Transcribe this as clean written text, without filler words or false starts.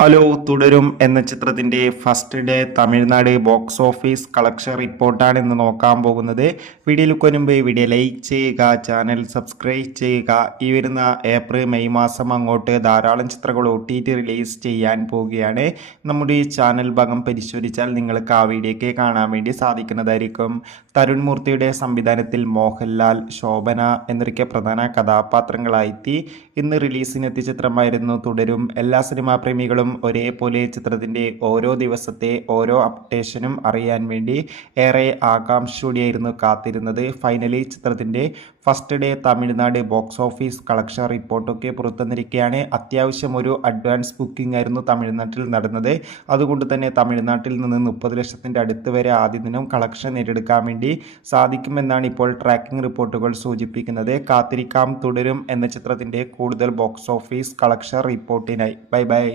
Hello തുടരും എന്ന ചിത്രത്തിന്റെ first day Tamil Nadu box office collection റിപ്പോർട്ടാണ് ഇന്ന് നോക്കാൻ പോകുന്നത്. വീഡിയോയിലേക്ക് മുൻപ് വീഡിയോ ലൈക്ക് ചെയ്യുക, ചാനൽ സബ്സ്ക്രൈബ് ചെയ്യുക. ഈ വരുന്ന ഏപ്രിൽ മെയ് മാസം അങ്ങോട്ട് ധാരാളം ചിത്രങ്ങൾ OTT റിലീസ് ചെയ്യാൻ പോവുകയാണ്. നമ്മുടെ ഈ ചാനൽ ഭാഗം പരിശോധിച്ചാൽ നിങ്ങൾക്ക് ആ വീഡിയോയ്ക്ക് കാണാൻ വേണ്ടി സാധിക്കുന്നതായിരിക്കും. തരുൺ മൂർത്തിയുടെ സംവിധാനത്തിൽ മോഹൻലാൽ, ശോഭന എന്നൊക്കെ പ്രധാന കഥാപാത്രങ്ങളായി ഇന്ന് റിലീസിനെത്തിയ ചിത്രമായിരുന്നു തുടരും. എല്ലാ സിനിമാ പ്രേമികളും ഒരേപോലെ ചിത്രത്തിൻ്റെ ഓരോ ദിവസത്തെ ഓരോ അപ്ഡേഷനും അറിയാൻ വേണ്ടി ഏറെ ആകാംക്ഷയോടെയായിരുന്നു കാത്തിരുന്നത്. ഫൈനലി ചിത്രത്തിൻ്റെ first day Tamil Nadu box office collection റിപ്പോർട്ടൊക്കെ പുറത്തുവന്നിരിക്കുകയാണ്. അത്യാവശ്യം ഒരു അഡ്വാൻസ് ബുക്കിംഗ് ആയിരുന്നു തമിഴ്നാട്ടിൽ നടന്നത്. അതുകൊണ്ട് തന്നെ തമിഴ്നാട്ടിൽ നിന്ന് 30 ലക്ഷത്തിൻ്റെ അടുത്ത് വരെ ആദ്യ ദിനം കളക്ഷൻ നേടിയെടുക്കാൻ വേണ്ടി സാധിക്കുമെന്നാണ് ഇപ്പോൾ ട്രാക്കിംഗ് റിപ്പോർട്ടുകൾ സൂചിപ്പിക്കുന്നത്. കാത്തിരിക്കാം തുടരും എന്ന ചിത്രത്തിൻ്റെ കൂടുതൽ ബോക്സ് ഓഫീസ് കളക്ഷൻ റിപ്പോർട്ടിനായി. Bye by.